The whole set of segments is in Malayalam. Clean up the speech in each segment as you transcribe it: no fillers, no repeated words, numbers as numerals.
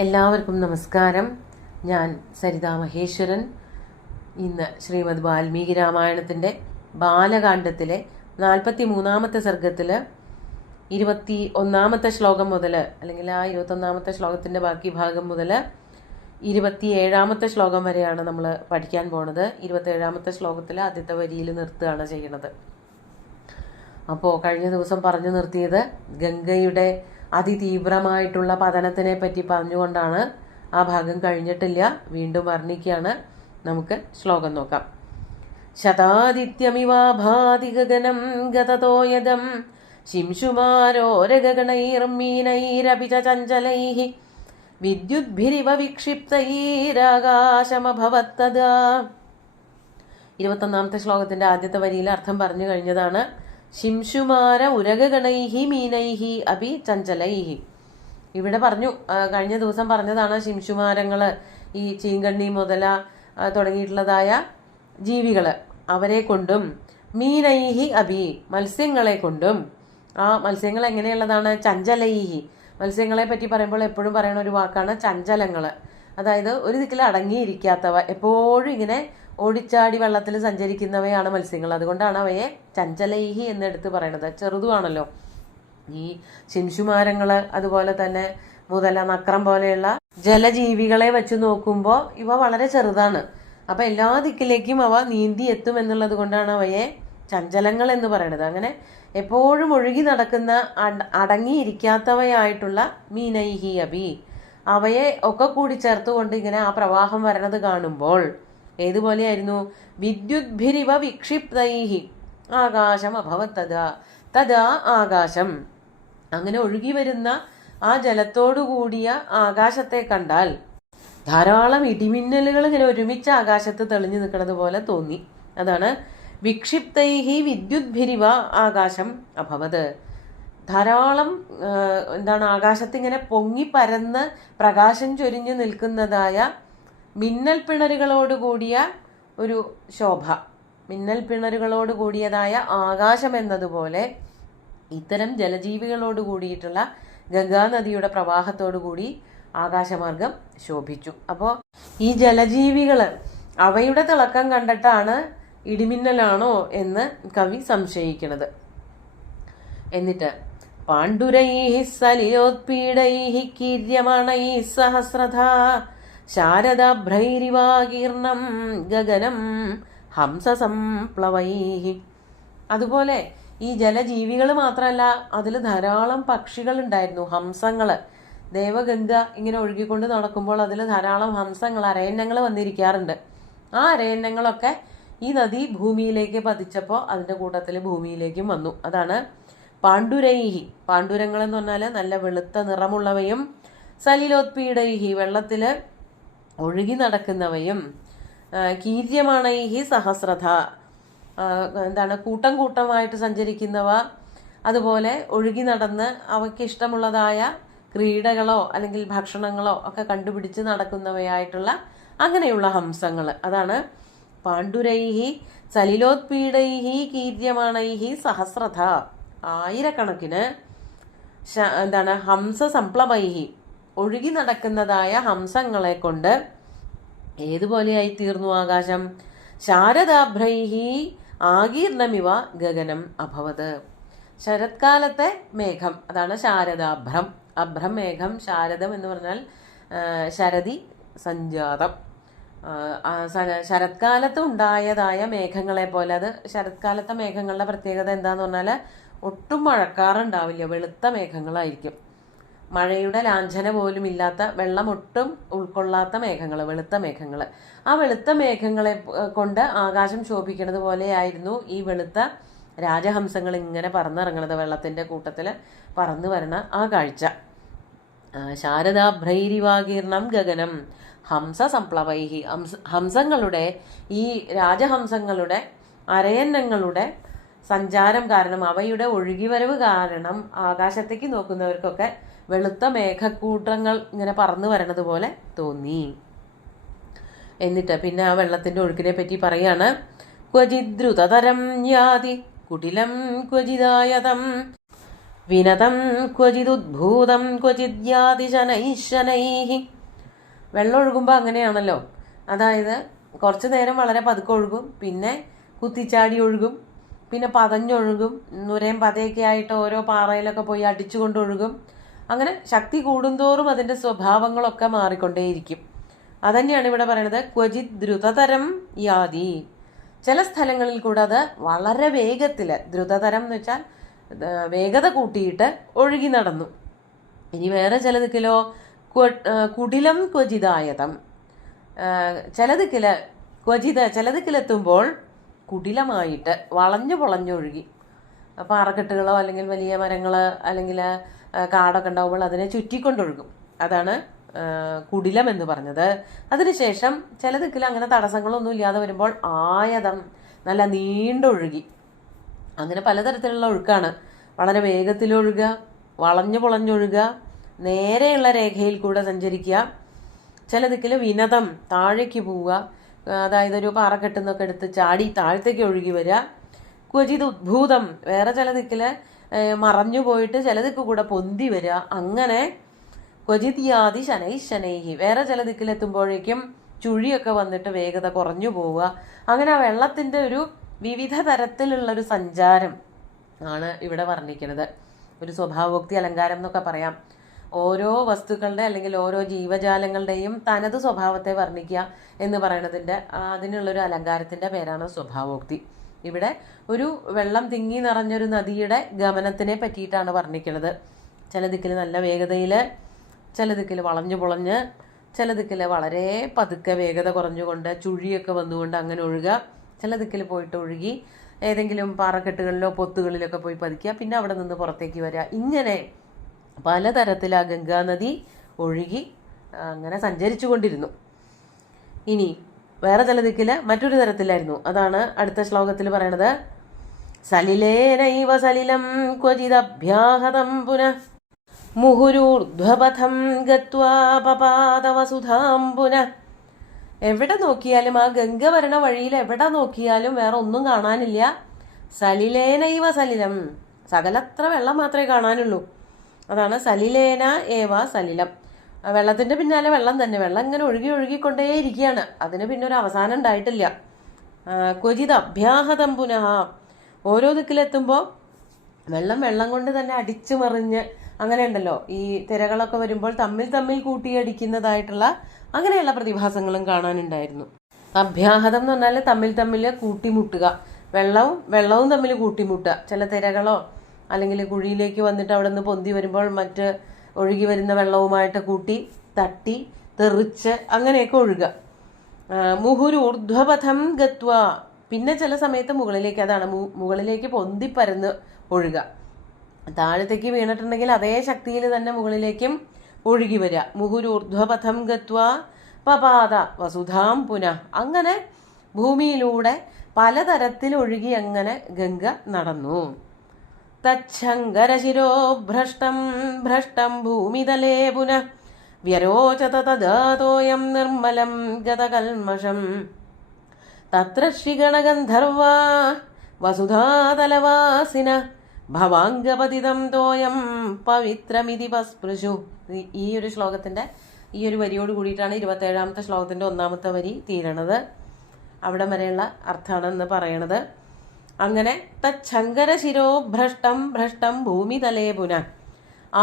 എല്ലാവർക്കും നമസ്കാരം. ഞാൻ സരിതാ മഹേശ്വരൻ. ഇന്ന് ശ്രീമദ് വാൽമീകി രാമായണത്തിൻ്റെ ബാലകാണ്ഡത്തിലെ 43-ാമത്തെ സർഗത്തിൽ 21-ാമത്തെ ശ്ലോകം മുതൽ, അല്ലെങ്കിൽ ആ 21-ാമത്തെ ശ്ലോകത്തിൻ്റെ ബാക്കി ഭാഗം മുതൽ 27-ാമത്തെ ശ്ലോകം വരെയാണ് നമ്മൾ പഠിക്കാൻ പോണത്. 27-ാമത്തെ ശ്ലോകത്തിൽ ആദ്യത്തെ വരിയിൽ നിർത്തുകയാണ് ചെയ്യണത്. അപ്പോൾ കഴിഞ്ഞ ദിവസം പറഞ്ഞു നിർത്തിയത് ഗംഗയുടെ അതിതീവ്രമായിട്ടുള്ള പതനത്തിനെ പറ്റി പറഞ്ഞുകൊണ്ടാണ്. ആ ഭാഗം കഴിഞ്ഞിട്ടില്ല, വീണ്ടും വർണ്ണിക്കുകയാണ്. നമുക്ക് ശ്ലോകം നോക്കാം. ശതാദിത്യമിവാഭാതി ഗഗനം ഗതതോയദം ശിംശുമാരോരഗണൈർമീനൈരപി ചഞ്ചലൈഃ വിദ്യുദ്ഭിരിവ വിക്ഷിപ്തൈരാകാശമഭവത്തദാ. 21-ാമത്തെ ശ്ലോകത്തിന്റെ ആദ്യത്തെ വരിയിൽ അർത്ഥം പറഞ്ഞു കഴിഞ്ഞതാണ്. ശിംശുമാര ഉരഗണൈഹി മീനൈഹി അഭി ചഞ്ചലൈഹി. ഇവിടെ പറഞ്ഞു, കഴിഞ്ഞ ദിവസം പറഞ്ഞതാണ്, ശിംശുമാരങ്ങള്, ഈ ചീങ്കണ്ണി മുതല തുടങ്ങിയിട്ടുള്ളതായ ജീവികള്, അവരെ കൊണ്ടും മീനൈഹി അഭി, മത്സ്യങ്ങളെ കൊണ്ടും. ആ മത്സ്യങ്ങൾ എങ്ങനെയുള്ളതാണ്? ചഞ്ചലൈഹി. മത്സ്യങ്ങളെ പറ്റി പറയുമ്പോൾ എപ്പോഴും പറയുന്ന ഒരു വാക്കാണ് ചഞ്ചലങ്ങള്. അതായത് ഒരു ദിക്കിൽ അടങ്ങിയിരിക്കാത്തവ, എപ്പോഴും ഇങ്ങനെ ഓടിച്ചാടി വെള്ളത്തിൽ സഞ്ചരിക്കുന്നവയാണ് മത്സ്യങ്ങൾ. അതുകൊണ്ടാണ് അവയെ ചഞ്ചലൈഹി എന്നെടുത്ത് പറയണത്. ചെറുതുമാണല്ലോ ഈ ശിംശുമാരങ്ങള്, അതുപോലെ തന്നെ മുതല, നക്രം പോലെയുള്ള ജലജീവികളെ വെച്ച് നോക്കുമ്പോൾ ഇവ വളരെ ചെറുതാണ്. അപ്പൊ എല്ലാ ദിക്കിലേക്കും അവ നീന്തി എത്തും എന്നുള്ളത് കൊണ്ടാണ് അവയെ ചഞ്ചലങ്ങൾ എന്ന് പറയണത്. അങ്ങനെ എപ്പോഴും ഒഴുകി നടക്കുന്ന അടങ്ങിയിരിക്കാത്തവയായിട്ടുള്ള മീനൈഹി അബി, അവയെ ഒക്കെ കൂടി ചേർത്തുകൊണ്ട് ഇങ്ങനെ ആ പ്രവാഹം വരണത് കാണുമ്പോൾ ഏതുപോലെയായിരുന്നു? വിദ്യുദ്ഭിരിവ വിക്ഷിപ്തൈഹി ആകാശം അഭവത്തദാ. തദാ ആകാശം. അങ്ങനെ ഒഴുകി വരുന്ന ആ ജലത്തോടു കൂടിയ ആകാശത്തെ കണ്ടാൽ ധാരാളം ഇടിമിന്നലുകൾ ഇങ്ങനെ ഒരുമിച്ച് ആകാശത്ത് തെളിഞ്ഞു നിൽക്കുന്നത് പോലെ തോന്നി. അതാണ് വിക്ഷിപ്തൈഹി വിദ്യുദ്ഭിരിവ ആകാശം അഭവത്. ധാരാളം ആകാശത്തിങ്ങനെ പൊങ്ങി പരന്ന് പ്രകാശം ചൊരിഞ്ഞു നിൽക്കുന്നതായ മിന്നൽ പിണരുകളോട് കൂടിയ ഒരു ശോഭ, മിന്നൽ പിണരുകളോട് കൂടിയതായ ആകാശം എന്നതുപോലെ ഇത്തരം ജലജീവികളോട് കൂടിയിട്ടുള്ള ഗംഗാനദിയുടെ പ്രവാഹത്തോടു കൂടി ആകാശമാർഗം ശോഭിച്ചു. അപ്പോൾ ഈ ജലജീവികള് അവയുടെ തിളക്കം കണ്ടിട്ടാണ് ഇടിമിന്നലാണോ എന്ന് കവി സംശയിക്കുന്നത്. എന്നിട്ട് പാണ്ഡുരൈഃ സലിലോത്പീഡൈഃ കീര്യമണൈഃ സഹസ്രധാ ശാരദാഭ്രൈരിവാകീർണം ഗഗനം ഹംസസംപ്ലവൈഃ. അതുപോലെ ഈ ജലജീവികൾ മാത്രമല്ല, അതിൽ ധാരാളം പക്ഷികൾ ഉണ്ടായിരുന്നു, ഹംസങ്ങള്. ദേവഗംഗ ഇങ്ങനെ ഒഴുകിക്കൊണ്ട് നടക്കുമ്പോൾ അതിൽ ധാരാളം ഹംസങ്ങൾ, അരയന്നങ്ങൾ വന്നിരിക്കാറുണ്ട്. ആ അരയന്നങ്ങളൊക്കെ ഈ നദി ഭൂമിയിലേക്ക് പതിച്ചപ്പോൾ അതിന്റെ കൂട്ടത്തിൽ ഭൂമിയിലേക്കും വന്നു. അതാണ് പാണ്ഡുരൈഹി. പാണ്ഡുരങ്ങൾ എന്ന് പറഞ്ഞാല് നല്ല വെളുത്ത നിറമുള്ളവയും, സലിലോത്പീഡൈഹി വെള്ളത്തില് ഒഴുകി നടക്കുന്നവയും, കീര്യമണൈഹി സഹസ്രധ കൂട്ടം കൂട്ടമായിട്ട് സഞ്ചരിക്കുന്നവ, അതുപോലെ ഒഴുകി നടന്ന് അവയ്ക്ക് ഇഷ്ടമുള്ളതായ ക്രീഡകളോ അല്ലെങ്കിൽ ഭക്ഷണങ്ങളോ ഒക്കെ കണ്ടുപിടിച്ച് നടക്കുന്നവയായിട്ടുള്ള അങ്ങനെയുള്ള ഹംസങ്ങൾ. അതാണ് പാണ്ഡുരൈഹി സലിലോത്പീഡൈഹി കീര്യമണൈഹി സഹസ്രധ. ആയിരക്കണക്കിന് ഹംസ സംപ്ലവൈഹി ഒഴുകി നടക്കുന്നതായ ഹംസങ്ങളെ കൊണ്ട് ഏതുപോലെയായി തീർന്നു ആകാശം? ശാരദാഭ്രൈഹി ആകീർണമിവ ഗഗനം അഭവത്. ശരത്കാലത്തെ മേഘം, അതാണ് ശാരദാഭ്രം. അഭ്രം മേഘം, ശാരദം എന്ന് പറഞ്ഞാൽ ശരതി സഞ്ജാതം. ശരത്കാലത്ത് ഉണ്ടായതായ മേഘങ്ങളെ പോലെ. അത് ശരത്കാലത്തെ മേഘങ്ങളുടെ പ്രത്യേകത എന്താന്ന് പറഞ്ഞാൽ ഒട്ടും മഴക്കാറുണ്ടാവില്ല, വെളുത്ത മേഘങ്ങളായിരിക്കും. മഴയുടെ ലാഞ്ചന പോലും ഇല്ലാത്ത, വെള്ളം ഒട്ടും ഉൾക്കൊള്ളാത്ത മേഘങ്ങൾ, വെളുത്ത മേഘങ്ങൾ. ആ വെളുത്ത മേഘങ്ങളെ കൊണ്ട് ആകാശം ശോഭിക്കുന്നത് പോലെയായിരുന്നു ഈ വെളുത്ത രാജഹംസങ്ങൾ ഇങ്ങനെ പറന്നിറങ്ങണത്, വെള്ളത്തിന്റെ കൂട്ടത്തിൽ പറന്നു വരണ ആ കാഴ്ച. ശാരദാഭ്രൈരിവാകീർണം ഗഗനം ഹംസ സംപ്ലവൈഹി. ഹംസങ്ങളുടെ, ഈ രാജഹംസങ്ങളുടെ, അരയന്നങ്ങളുടെ സഞ്ചാരം കാരണം, അവയുടെ ഒഴുകിവരവ് കാരണം ആകാശത്തേക്ക് നോക്കുന്നവർക്കൊക്കെ വെളുത്ത മേഘക്കൂട്ടങ്ങൾ ഇങ്ങനെ പറന്നു വരണത് പോലെ തോന്നി. എന്നിട്ട് പിന്നെ ആ വെള്ളത്തിന്റെ ഒഴുക്കിനെ പറ്റി പറയാണ്. ക്വചിദ്രുതതരം യാതി കുടിലം ക്വചിദായതം വിനതം ക്വചിതുദ്ഭൂതം ക്വചിദ്യാതി ശനൈശനൈഃ. വെള്ളം ഒഴുകുമ്പോൾ അങ്ങനെയാണല്ലോ. അതായത് കുറച്ചു നേരം വളരെ പതുക്കെ ഒഴുകും, പിന്നെ കുത്തിച്ചാടി ഒഴുകും, പിന്നെ പതഞ്ഞൊഴുകും, നുരയും പതയൊക്കെ ആയിട്ട് ഓരോ പാറയിലൊക്കെ പോയി അടിച്ചുകൊണ്ട് ഒഴുകും. അങ്ങനെ ശക്തി കൂടുന്തോറും അതിൻ്റെ സ്വഭാവങ്ങളൊക്കെ മാറിക്കൊണ്ടേയിരിക്കും. അതന്നെയാണ് ഇവിടെ പറയുന്നത് ക്വചിത് ദ്രുതതരം യാതി. ചില സ്ഥലങ്ങളിൽ കൂടെ അത് വളരെ വേഗത്തിൽ, ദ്രുതതരം എന്ന് വെച്ചാൽ വേഗത കൂട്ടിയിട്ട് ഒഴുകി നടന്നു. ഇനി വേറെ ചില ദിക്കിലോ കുടിലം ക്വചിതായതം. ചില ദിക്കിലെത്തുമ്പോൾ കുടിലമായിട്ട് വളഞ്ഞു പൊളഞ്ഞൊഴുകി. പാറക്കെട്ടുകളോ അല്ലെങ്കിൽ വലിയ മരങ്ങൾ അല്ലെങ്കിൽ കാടൊക്കെ ഉണ്ടാവുമ്പോൾ അതിനെ ചുറ്റിക്കൊണ്ടൊഴുകും. അതാണ് കുടിലം എന്ന് പറഞ്ഞത്. അതിനുശേഷം ചില ദിക്കിൽ അങ്ങനെ തടസ്സങ്ങളൊന്നും ഇല്ലാതെ വരുമ്പോൾ ആയതം, നല്ല നീണ്ടൊഴുകി. അങ്ങനെ പലതരത്തിലുള്ള ഒഴുക്കാണ്. വളരെ വേഗത്തിലൊഴുകുക, വളഞ്ഞു പൊളഞ്ഞൊഴുകുക, നേരെയുള്ള രേഖയിൽ കൂടെ സഞ്ചരിക്കുക. ചില ദിക്കിൽ വിനതം, താഴേക്ക് പോവുക, അതായത് ഒരു പാറക്കെട്ടുന്നൊക്കെ എടുത്ത് ചാടി താഴത്തേക്ക് ഒഴുകി വരിക. ക്വചിത് ഉദ്ഭൂതം, വേറെ ചില ദിക്കിൽ മറഞ്ഞു പോയിട്ട് ചില ദിക്ക് കൂടെ പൊന്തി വരിക. അങ്ങനെ ക്വചിത് യാതി ശനൈശനൈഹി, വേറെ ചില ദിക്കിലെത്തുമ്പോഴേക്കും ചുഴിയൊക്കെ വന്നിട്ട് വേഗത കുറഞ്ഞു പോവുക. അങ്ങനെ ആ വെള്ളത്തിൻ്റെ ഒരു വിവിധ തരത്തിലുള്ളൊരു സഞ്ചാരം ആണ് ഇവിടെ വർണ്ണിക്കുന്നത്. ഒരു സ്വഭാവോക്തി അലങ്കാരം എന്നൊക്കെ പറയാം. ഓരോ വസ്തുക്കളുടെ അല്ലെങ്കിൽ ഓരോ ജീവജാലങ്ങളുടെയും തനത് സ്വഭാവത്തെ വർണ്ണിക്കുക എന്ന് പറയുന്നതിൻ്റെ അതിനുള്ളൊരു അലങ്കാരത്തിൻ്റെ പേരാണ് സ്വഭാവോക്തി. ഇവിടെ ഒരു വെള്ളം തിങ്ങി നിറഞ്ഞൊരു നദിയുടെ ഗമനത്തിനെ പറ്റിയിട്ടാണ് വർണ്ണിക്കുന്നത്. ചില ദിക്കിൽ നല്ല വേഗതയിൽ, ചില ദിക്കിൽ വളഞ്ഞു പൊളഞ്ഞ്, ചില ദിക്കിൽ വളരെ പതുക്കെ വേഗത കുറഞ്ഞുകൊണ്ട് ചുഴിയൊക്കെ വന്നുകൊണ്ട് അങ്ങനെ ഒഴുകുക. ചില ദിക്കിൽ പോയിട്ട് ഒഴുകി ഏതെങ്കിലും പാറക്കെട്ടുകളിലോ പൊത്തുകളിലൊക്കെ പോയി പതിക്കുക, പിന്നെ അവിടെ നിന്ന് പുറത്തേക്ക് വരിക. ഇങ്ങനെ പലതരത്തിൽ ആ ഗംഗാനദി ഒഴുകി അങ്ങനെ സഞ്ചരിച്ചു കൊണ്ടിരുന്നു. ഇനി വേറെ ചില ദിക്കിൽ മറ്റൊരു തരത്തിലായിരുന്നു. അതാണ് അടുത്ത ശ്ലോകത്തിൽ പറയണത്. സലിലേനൈവ സലിലം ക്വചിദഭ്യാഹതം പുനഃ മുഹുരൂർധ്വപഥം ഗത്വാ പപാത വസുധാം പുനഃ. എവിടെ നോക്കിയാലും, ആ ഗംഗ വരണ വഴിയിൽ എവിടെ നോക്കിയാലും വേറെ ഒന്നും കാണാനില്ല. സലിലേനൈവ സലിലം, സകലത്ര വെള്ളം മാത്രമേ കാണാനുള്ളൂ. അതാണ് സലിലേന ഏവ സലിലം. വെള്ളത്തിന്റെ പിന്നാലെ വെള്ളം തന്നെ, വെള്ളം ഇങ്ങനെ ഒഴുകി ഒഴുകിക്കൊണ്ടേയിരിക്കുകയാണ്. അതിന് പിന്നെ ഒരു അവസാനം ഉണ്ടായിട്ടില്ല. ക്വചിത് അഭ്യാഹതം പുനഃ, ഓരോ ദിക്കിലെത്തുമ്പോൾ വെള്ളം കൊണ്ട് തന്നെ അടിച്ചു മറിഞ്ഞ് അങ്ങനെ ഉണ്ടല്ലോ, ഈ തിരകളൊക്കെ വരുമ്പോൾ തമ്മിൽ കൂട്ടിയടിക്കുന്നതായിട്ടുള്ള അങ്ങനെയുള്ള പ്രതിഭാസങ്ങളും കാണാനുണ്ടായിരുന്നു. അഭ്യാഹതം എന്ന് പറഞ്ഞാൽ തമ്മിൽ കൂട്ടിമുട്ടുക, വെള്ളവും തമ്മിൽ കൂട്ടിമുട്ടുക. ചില തിരകളോ അല്ലെങ്കിൽ കുഴിയിലേക്ക് വന്നിട്ട് അവിടെ നിന്ന് പൊന്തി വരുമ്പോൾ മറ്റ് ഒഴുകി വരുന്ന വെള്ളവുമായിട്ട് കൂട്ടി തട്ടി തെറിച്ച് അങ്ങനെയൊക്കെ ഒഴുകുക. മുഹുരൂർധ്വപഥം ഗത്വ, പിന്നെ ചില സമയത്ത് മുകളിലേക്ക്, അതാണ് മുകളിലേക്ക് പൊന്തിപ്പരന്ന് ഒഴുകുക. താഴത്തേക്ക് വീണിട്ടുണ്ടെങ്കിൽ അതേ ശക്തിയിൽ തന്നെ മുകളിലേക്കും ഒഴുകി വരിക. മുഹുരൂർധ്വപഥം ഗത്വ പപാത വസുധാം പുനഃ. അങ്ങനെ ഭൂമിയിലൂടെ പലതരത്തിൽ ഒഴുകി അങ്ങനെ ഗംഗ നടന്നു. തച്ഛങ്കരശിരോ ഭ്രഷ്ടം ഭൂമിതലേ പുനഃ വ്യരോചത തദാതോയം നിർമ്മലം ഗതകൽമഷം തത്ര ശ്രീഗണഗന്ധർവാ വസുധാതലവാസിന ഭവാംഗപതിതം തോയം പവിത്രമിതി പസ്പൃശു. ഈ ഒരു ശ്ലോകത്തിന്റെ ഈ ഒരു വരിയോട് കൂടിയിട്ടാണ് 27ാമത്തെ ശ്ലോകത്തിന്റെ 1ാമത്തെ വരി തീരണത്. അവിടെ വരെയുള്ള അർത്ഥമാണെന്ന് പറയണത്. അങ്ങനെ തച്ഛങ്കര ശിരോ ഭ്രഷ്ടം ഭൂമിതലേ പുനഃ.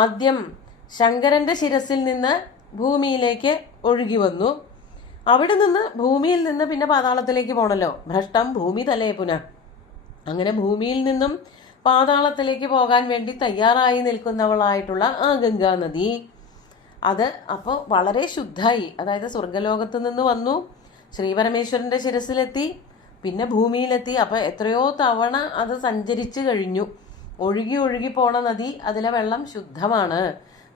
ആദ്യം ശങ്കരന്റെ ശിരസിൽ നിന്ന് ഭൂമിയിലേക്ക് ഒഴുകി വന്നു. അവിടെ നിന്ന് ഭൂമിയിൽ നിന്ന് പിന്നെ പാതാളത്തിലേക്ക് പോണല്ലോ. ഭ്രഷ്ടം ഭൂമിതലേ പുനഃ. അങ്ങനെ ഭൂമിയിൽ നിന്നും പാതാളത്തിലേക്ക് പോകാൻ വേണ്ടി തയ്യാറായി നിൽക്കുന്നവളായിട്ടുള്ള ആ ഗംഗാനദി, അത് അപ്പോൾ വളരെ ശുദ്ധായി. അതായത് സ്വർഗലോകത്ത് നിന്ന് വന്നു, ശ്രീപരമേശ്വരന്റെ ശിരസിലെത്തി, പിന്നെ ഭൂമിയിലെത്തി. അപ്പൊ എത്രയോ തവണ അത് സഞ്ചരിച്ചു കഴിഞ്ഞു. ഒഴുകി പോണ നദി, അതിലെ വെള്ളം ശുദ്ധമാണ്.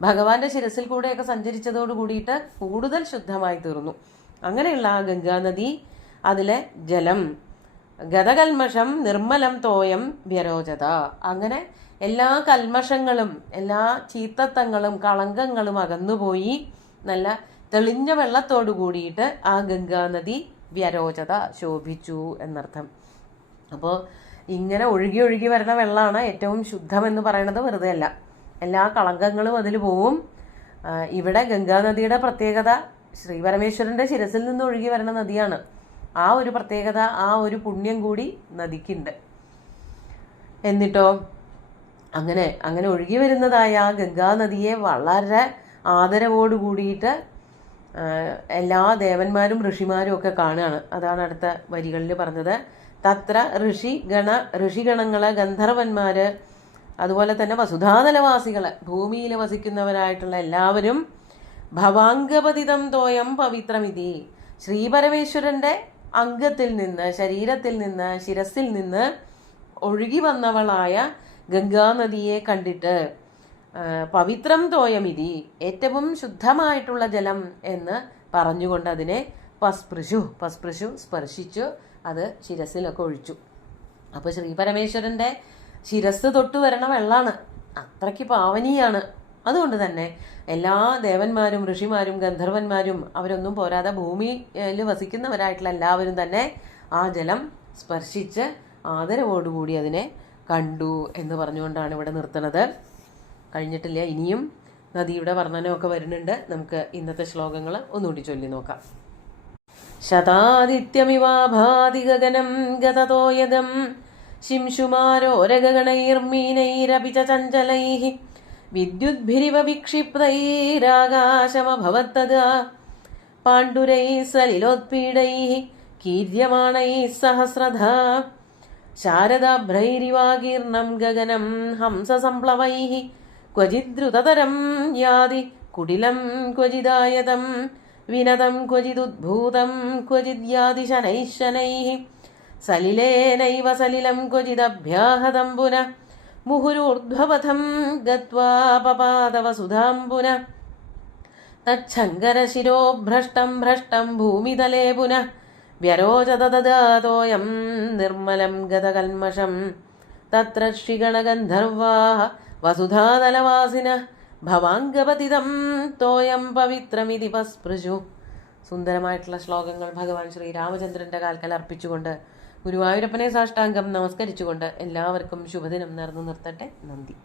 ഭഗവാന്റെ ശിരസിൽ കൂടെയൊക്കെ സഞ്ചരിച്ചതോട് കൂടിയിട്ട് കൂടുതൽ ശുദ്ധമായി തീർന്നു. അങ്ങനെയുള്ള ആ ഗംഗാനദി, അതിലെ ജലം ഗതകൽമഷം നിർമ്മലം തോയം വ്യരോചത. അങ്ങനെ എല്ലാ കൽമഷങ്ങളും എല്ലാ ചീത്തത്തങ്ങളും കളങ്കങ്ങളും അകന്നുപോയി നല്ല തെളിഞ്ഞ വെള്ളത്തോടു കൂടിയിട്ട് ആ ഗംഗാനദി വ്യരോചത ശോഭിച്ചു എന്നർത്ഥം. അപ്പോൾ ഇങ്ങനെ ഒഴുകി ഒഴുകി വരുന്ന വെള്ളമാണ് ഏറ്റവും ശുദ്ധമെന്ന് പറയുന്നത് വെറുതെ അല്ല. എല്ലാ കളങ്കങ്ങളും അതിൽ പോവും. ഇവിടെ ഗംഗാനദിയുടെ പ്രത്യേകത ശ്രീപരമേശ്വരന്റെ ശിരസിൽ നിന്ന് ഒഴുകി വരുന്ന നദിയാണ്. ആ ഒരു പ്രത്യേകത, ആ ഒരു പുണ്യം കൂടി നദിക്കുണ്ട്. എന്നിട്ടോ അങ്ങനെ ഒഴുകി വരുന്നതായ ഗംഗാനദിയെ വളരെ ആദരവോട് കൂടിയിട്ട് എല്ലാ ദേവന്മാരും ഋഷിമാരും ഒക്കെ കാണുകയാണ്. അതാണ് അടുത്ത വരികളിൽ പറഞ്ഞത്. തത്ര ഋഷിഗണങ്ങള്, ഗന്ധർവന്മാര്, അതുപോലെ തന്നെ വസുധാതലവാസികള്, ഭൂമിയിൽ വസിക്കുന്നവരായിട്ടുള്ള എല്ലാവരും ഭവാംഗപതിതം തോയം പവിത്രമിതി, ശ്രീപരമേശ്വരന്റെ അംഗത്തിൽ നിന്ന്, ശരീരത്തിൽ നിന്ന്, ശിരസിൽ നിന്ന് ഒഴുകി വന്നവളായ ഗംഗാനദിയെ കണ്ടിട്ട് പവിത്രം തോയമിതി, ഏറ്റവും ശുദ്ധമായിട്ടുള്ള ജലം എന്ന് പറഞ്ഞുകൊണ്ട് അതിനെ പസ്പൃശു സ്പർശിച്ചു, അത് ശിരസിലൊക്കെ ഒഴിച്ചു. അപ്പൊ ശ്രീപരമേശ്വരന്റെ ശിരസ് തൊട്ട് വരണ വെള്ളാണ്, അത്രയ്ക്ക് പാവനീയാണ്. അതുകൊണ്ട് തന്നെ എല്ലാ ദേവന്മാരും ഋഷിമാരും ഗന്ധർവന്മാരും അവരൊന്നും പോരാതെ ഭൂമിയിൽ വസിക്കുന്നവരായിട്ടുള്ള എല്ലാവരും തന്നെ ആ ജലം സ്പർശിച്ച് ആദരവോടുകൂടി അതിനെ കണ്ടു എന്ന് പറഞ്ഞുകൊണ്ടാണ് ഇവിടെ നിർത്തുന്നത്. കഴിഞ്ഞിട്ടില്ല, ഇനിയും നദിയുടെ വർണ്ണനമൊക്കെ വരുന്നുണ്ട്. നമുക്ക് ഇന്നത്തെ ശ്ലോകങ്ങൾ ഒന്നുകൂടി ചൊല്ലി നോക്കാം. ശതാദിത്യമിവാഭാതി ഗഗനം ഗതതോയദം ശിംശുമാരോരഗണൈർമീനൈരപി ചഞ്ചലൈഃ വിദ്യുദ്ഭിരിവ വിക്ഷിപ്തൈരാകാശമഭവത്തദാ പാണ്ഡുരൈः സലിലോത്പീഡൈः കീര്യമാണൈः സഹസ്രധാ ശാരദാഭ്രൈരിവാകീർണം ഗഗനം ഹംസസംപ്ലവൈः ക്വചിദ്രുതതരം യാതി കുടിലം ക്വചിദായതം വിനതം ക്വചിദുദ്ഭൂതം ക്വചിദ്യാതി ശനൈഃ ശനൈഃ സലിലേനൈവ സലിലം ക്വചിദഭ്യാഹതം പുനഃ മുഹുരൂർധ്വപഥം ഗത്വാ പപാതവസുധാം പുനഃ തച്ഛങ്കരശിരോ ഭ്രഷ്ടം ഭൂമിതലേ പുനഃ വ്യരോചതദാതോയം നിർമ്മലം ഗതകൽമഷം തത്ര ശ്രീഗണഗന്ധർവാഃ വസുധാതലവാസിനഃ ഭവാംഗപതിതം തോയം പവിത്രമിതി പസ്പൃശു. സുന്ദരമായിട്ടുള്ള ശ്ലോകങ്ങൾ ഭഗവാൻ ശ്രീരാമചന്ദ്രന്റെ കാൽക്കൽ അർപ്പിച്ചുകൊണ്ട് ഗുരുവായൂരപ്പനെ സാഷ്ടാംഗം നമസ്കരിച്ചുകൊണ്ട് എല്ലാവർക്കും ശുഭദിനം നേർന്നു നിർത്തട്ടെ. നന്ദി.